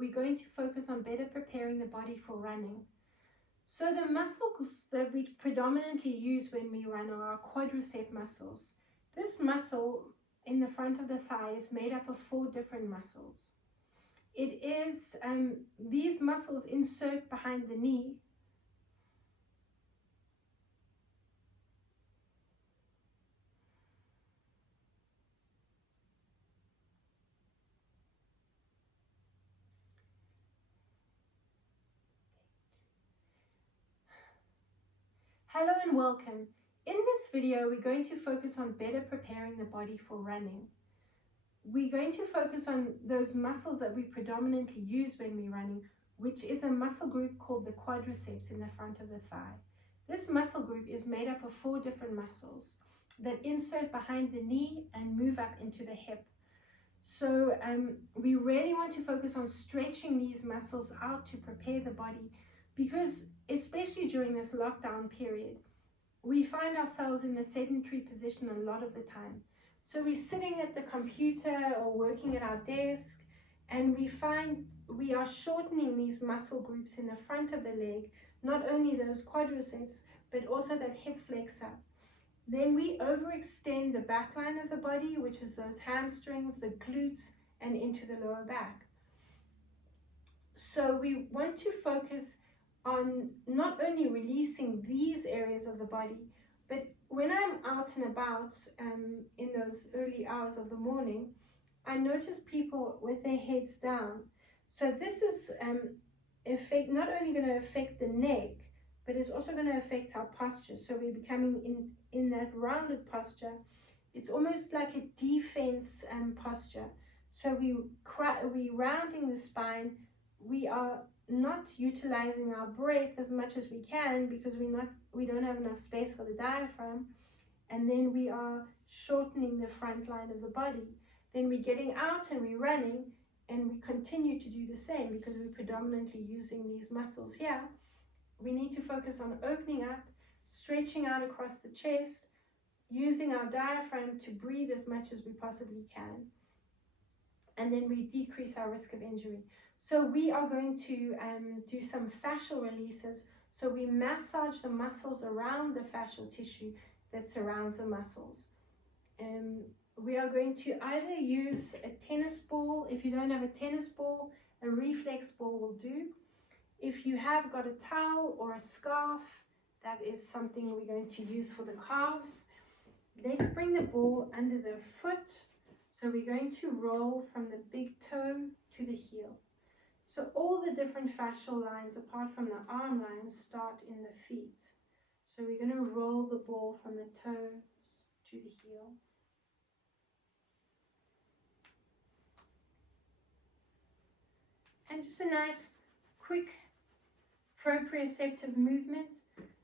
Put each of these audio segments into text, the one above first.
we're going to focus on better preparing the body for running. So the muscles that we predominantly use when we run are our quadricep muscles. This muscle in the front of the thigh is made up of 4 different muscles. It is, these muscles insert behind the knee. Hello and welcome. In this video, we're going to focus on better preparing the body for running. We're going to focus on those muscles that we predominantly use when we're running, which is a muscle group called the quadriceps in the front of the thigh. This muscle group is made up of 4 different muscles that insert behind the knee and move up into the hip. So we really want to focus on stretching these muscles out to prepare the body, because especially during this lockdown period, we find ourselves in a sedentary position a lot of the time. So we're sitting at the computer or working at our desk, and we find we are shortening these muscle groups in the front of the leg, not only those quadriceps, but also that hip flexor. Then we overextend the back line of the body, which is those hamstrings, the glutes, and into the lower back. So we want to focus on not only releasing these areas of the body, but when I'm out and about in those early hours of the morning, I notice people with their heads down. So this is not only going to affect the neck, but it's also going to affect our posture. So we're becoming in that rounded posture. It's almost like a defense posture. So we're rounding the spine. We are not utilizing our breath as much as we can because we don't have enough space for the diaphragm, and then we are shortening the front line of the body. Then we're getting out and we're running, and we continue to do the same because we're predominantly using these muscles here. We need to focus on opening up, stretching out across the chest, using our diaphragm to breathe as much as we possibly can, and then we decrease our risk of injury. So we are going to do some fascial releases. So we massage the muscles around the fascial tissue that surrounds the muscles. We are going to either use a tennis ball. If you don't have a tennis ball, a reflex ball will do. If you have got a towel or a scarf, that is something we're going to use for the calves. Let's bring the ball under the foot. So we're going to roll from the big toe to the heel. So all the different fascial lines, apart from the arm lines, start in the feet. So we're going to roll the ball from the toes to the heel. And just a nice, quick, proprioceptive movement.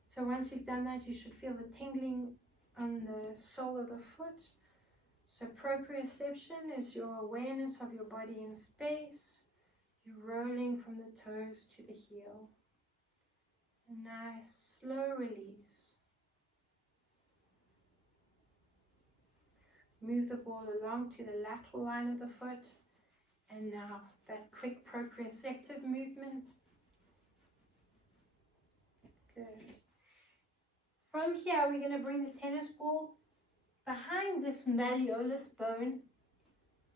So once you've done that, you should feel the tingling on the sole of the foot. So proprioception is your awareness of your body in space. You're rolling from the toes to the heel. A nice slow release. Move the ball along to the lateral line of the foot. And now that quick proprioceptive movement. Good. From here, we're going to bring the tennis ball behind this malleolus bone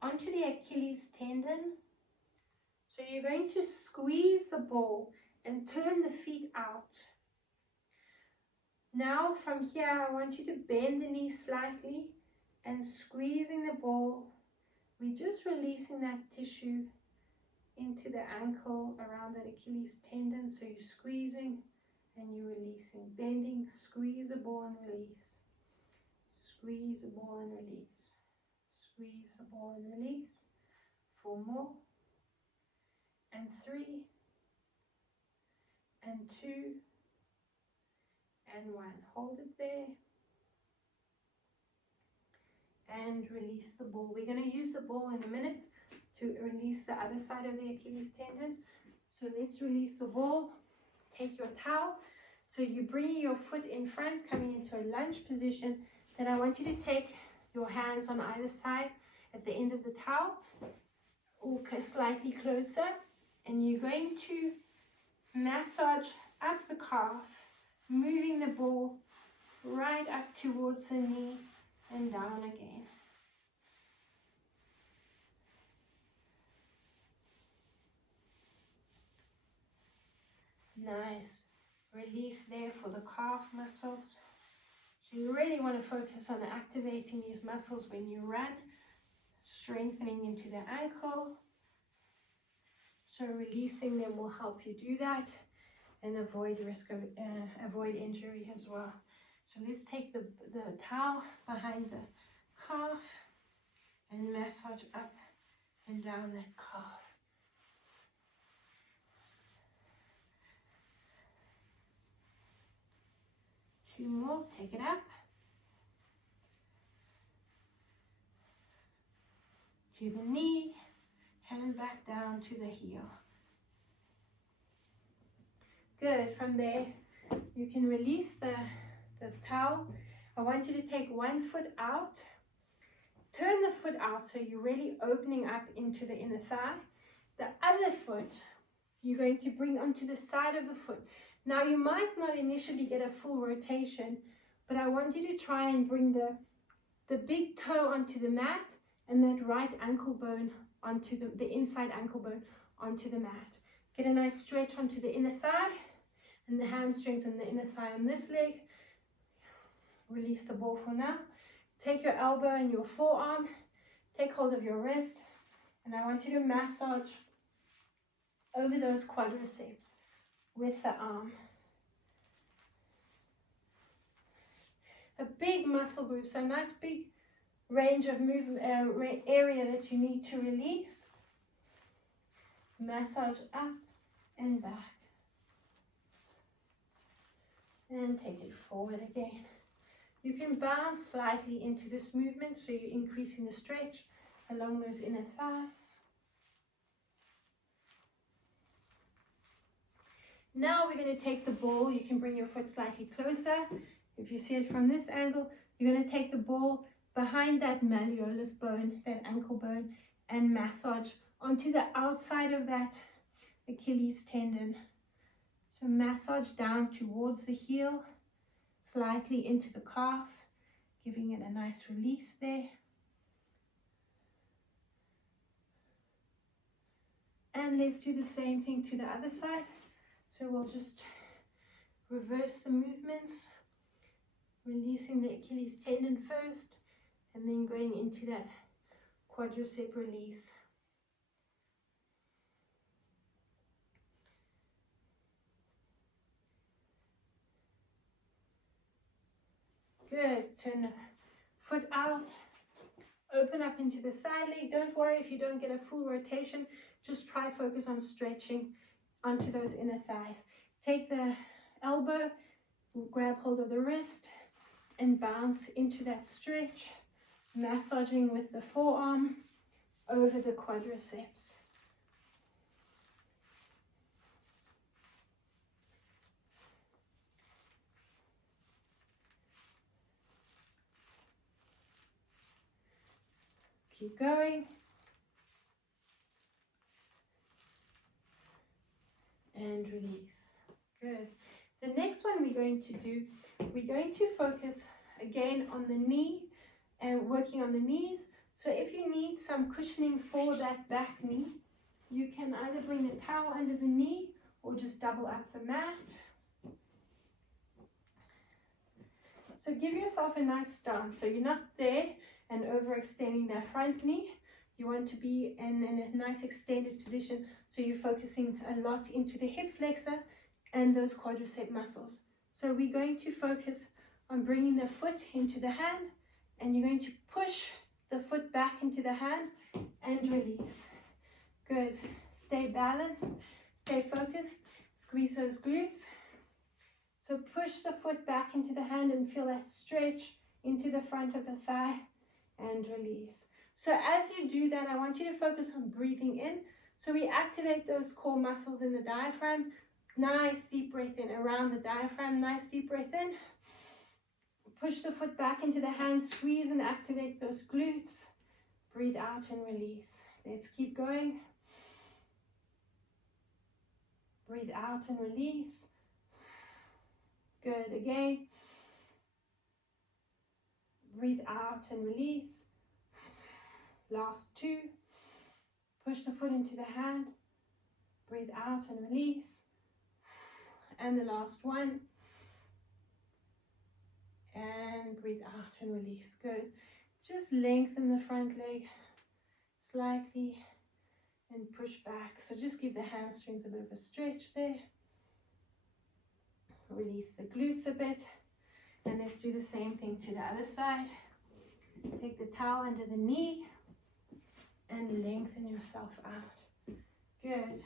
onto the Achilles tendon. So you're going to squeeze the ball and turn the feet out. Now from here, I want you to bend the knee slightly and squeezing the ball. We're just releasing that tissue into the ankle around that Achilles tendon. So you're squeezing and you're releasing, bending, squeeze the ball and release. Squeeze the ball and release. Squeeze the ball and release. 4 more. And 3. And 2. And 1. Hold it there. And release the ball. We're going to use the ball in a minute to release the other side of the Achilles tendon. So let's release the ball. Take your towel. So you bring your foot in front, coming into a lunge position. Then I want you to take your hands on either side at the end of the towel, or slightly closer. And you're going to massage up the calf, moving the ball right up towards the knee and down again. Nice release there for the calf muscles. So you really want to focus on activating these muscles when you run, strengthening into the ankle. So releasing them will help you do that and avoid risk of avoid injury as well. So let's take the towel behind the calf and massage up and down that calf. Two more, take it up. To the knee, and back down to the heel. Good, from there, you can release the towel. I want you to take one foot out. Turn the foot out so you're really opening up into the inner thigh. The other foot, you're going to bring onto the side of the foot. Now, you might not initially get a full rotation, but I want you to try and bring the big toe onto the mat and that right ankle bone onto the inside ankle bone onto the mat. Get a nice stretch onto the inner thigh and the hamstrings and the inner thigh on this leg. Release the ball for now. Take your elbow and your forearm, take hold of your wrist, and I want you to massage over those quadriceps with the arm. A big muscle group, so a nice big range of movement area that you need to release. Massage up and back. And take it forward again. You can bounce slightly into this movement, so you're increasing the stretch along those inner thighs. Now we're going to take the ball. You can bring your foot slightly closer. If you see it from this angle, you're going to take the ball behind that malleolus bone, that ankle bone, and massage onto the outside of that Achilles tendon. So massage down towards the heel, slightly into the calf, giving it a nice release there. And let's do the same thing to the other side. So we'll just reverse the movements, releasing the Achilles tendon first, and then going into that quadricep release. Good. Turn the foot out, open up into the side leg. Don't worry if you don't get a full rotation. Just try focus on stretching onto those inner thighs. Take the elbow, grab hold of the wrist, and bounce into that stretch, massaging with the forearm over the quadriceps. Keep going. And release. Good. The next one we're going to do, we're going to focus again on the knee and working on the knees. So if you need some cushioning for that back knee, you can either bring the towel under the knee or just double up the mat. So give yourself a nice stance. So you're not there and overextending that front knee. You want to be in a nice extended position, so you're focusing a lot into the hip flexor and those quadricep muscles. So we're going to focus on bringing the foot into the hand, and you're going to push the foot back into the hand and release. Good. Stay balanced, stay focused, squeeze those glutes. So push the foot back into the hand and feel that stretch into the front of the thigh and release. So as you do that, I want you to focus on breathing in. So we activate those core muscles in the diaphragm. Nice deep breath in around the diaphragm. Nice deep breath in. Push the foot back into the hand. Squeeze and activate those glutes. Breathe out and release. Let's keep going. Breathe out and release. Good, again. Breathe out and release. Last two. Push the foot into the hand. Breathe out and release. And the last one. And breathe out and release. Good. Just lengthen the front leg slightly and push back. So just give the hamstrings a bit of a stretch there. Release the glutes a bit. And let's do the same thing to the other side. Take the towel under the knee and lengthen yourself out. Good.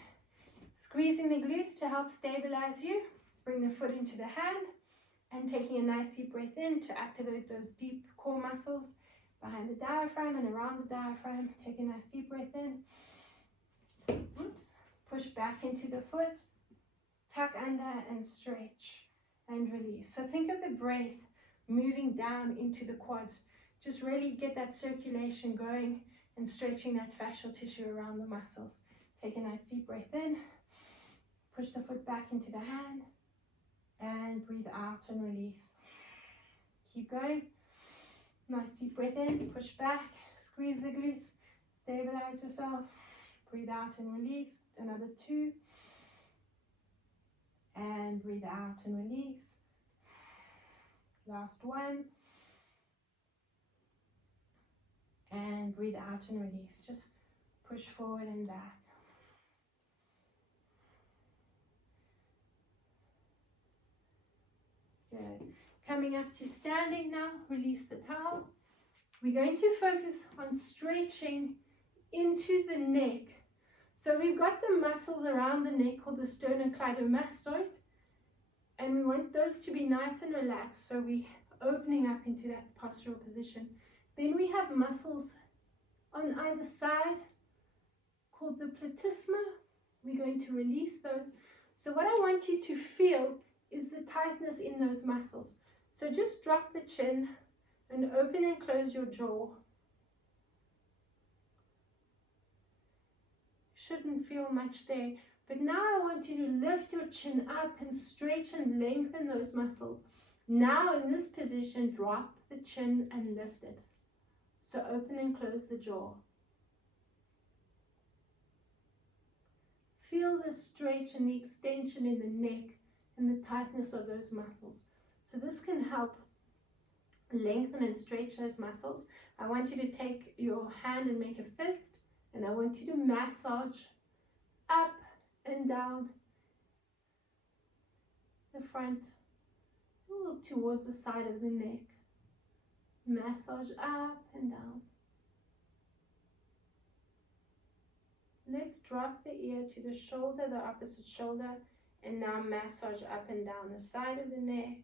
Squeezing the glutes to help stabilize you. Bring the foot into the hand and taking a nice deep breath in to activate those deep core muscles behind the diaphragm and around the diaphragm. Take a nice deep breath in. Oops. Push back into the foot. Tuck under and stretch and release. So think of the breath moving down into the quads. Just really get that circulation going and stretching that fascial tissue around the muscles. Take a nice deep breath in. Push the foot back into the hand and breathe out and release. Keep going. Nice deep breath in. Push back. Squeeze the glutes. Stabilize yourself. Breathe out and release. Another two. And breathe out and release. Last one. And breathe out and release. Just push forward and back. Good. Coming up to standing now. Release the towel. We're going to focus on stretching into the neck. So we've got the muscles around the neck called the sternocleidomastoid, and we want those to be nice and relaxed. So we're opening up into that postural position. Then we have muscles on either side called the platysma. We're going to release those. So what I want you to feel is the tightness in those muscles. So just drop the chin and open and close your jaw. Shouldn't feel much there. But now I want you to lift your chin up and stretch and lengthen those muscles. Now in this position, drop the chin and lift it. So open and close the jaw. Feel the stretch and the extension in the neck and the tightness of those muscles. So this can help lengthen and stretch those muscles. I want you to take your hand and make a fist, and I want you to massage up and down the front, towards the side of the neck. Massage up and down. Let's drop the ear to the shoulder, the opposite shoulder, and now massage up and down the side of the neck.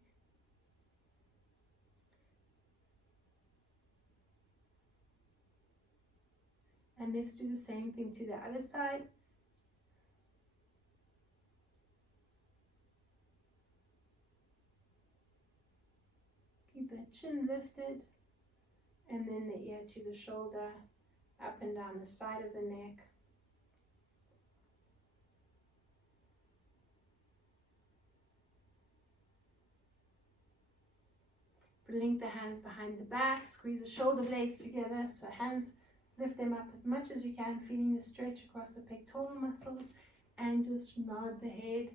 And let's do the same thing to the other side. Keep that chin lifted, and then the ear to the shoulder, up and down the side of the neck. Link the hands behind the back, squeeze the shoulder blades together, so hands, lift them up as much as you can, feeling the stretch across the pectoral muscles, and just nod the head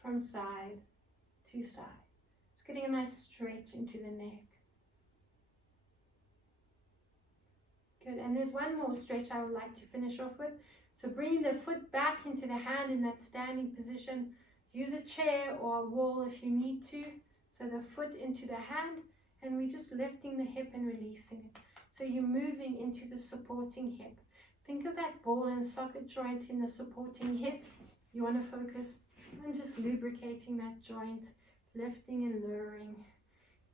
from side to side. Just getting a nice stretch into the neck. Good, and there's one more stretch I would like to finish off with. So bring the foot back into the hand in that standing position. Use a chair or a wall if you need to. So the foot into the hand, and we're just lifting the hip and releasing it. So you're moving into the supporting hip. Think of that ball and socket joint in the supporting hip. You want to focus on just lubricating that joint, lifting and lowering,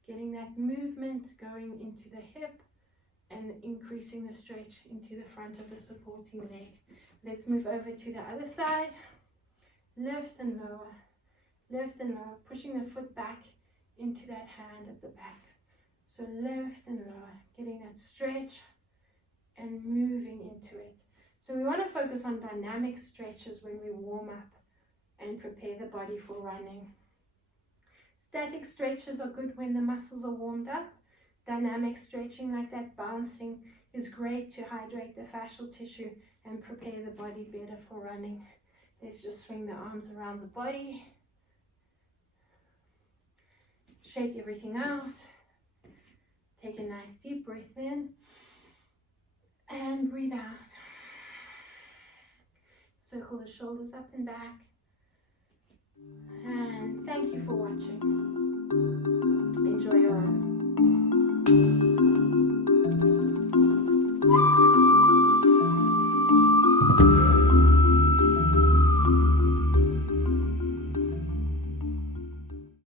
getting that movement going into the hip and increasing the stretch into the front of the supporting leg. Let's move over to the other side. Lift and lower, pushing the foot back into that hand at the back. So lift and lower, getting that stretch and moving into it. So we want to focus on dynamic stretches when we warm up and prepare the body for running. Static stretches are good when the muscles are warmed up. Dynamic stretching like that, bouncing, is great to hydrate the fascial tissue and prepare the body better for running. Let's just swing the arms around the body. Shake everything out. Take a nice deep breath in and breathe out. Circle the shoulders up and back. And thank you for watching.